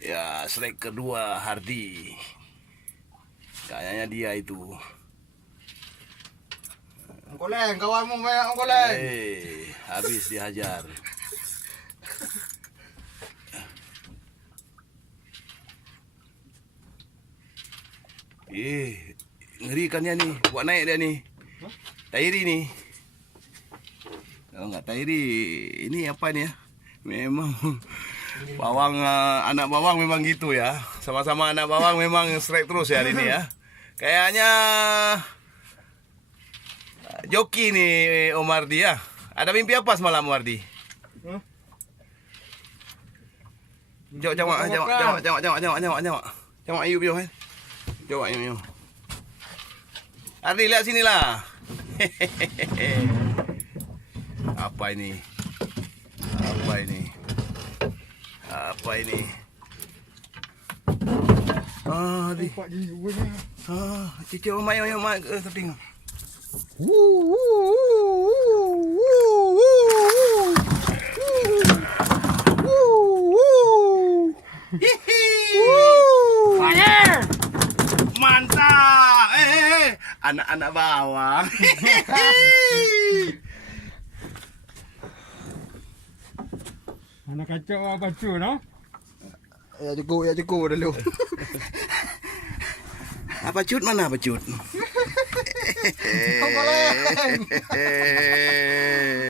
Ya, strike kedua Hardi. Kayaknya dia itu. Angkoleng, kawanmu banyak angkoleng. Habis dihajar. Ngeri ikannya nih. Buat naik dia nih. Tairi nih. Kalau nggak tairi, ini apa nih ya? Memang bawang, anak bawang memang gitu ya. Sama-sama anak bawang memang strike terus ya hari ini ya. Kayaknya joki nih Om Ardi ya. Ada mimpi apa semalam Om Ardi? Jawab, ayo biar. Jawab ayo. Ardi lihat sini lah. Apa ini? Apa ini? Apa ini? Ardi. Cici mai ke samping. Fire! Mantap! Anak-anak bawang. Anak kacau apa cu, no? Ya cukup dulu. Apa cut mana apa cut? Angkoleng.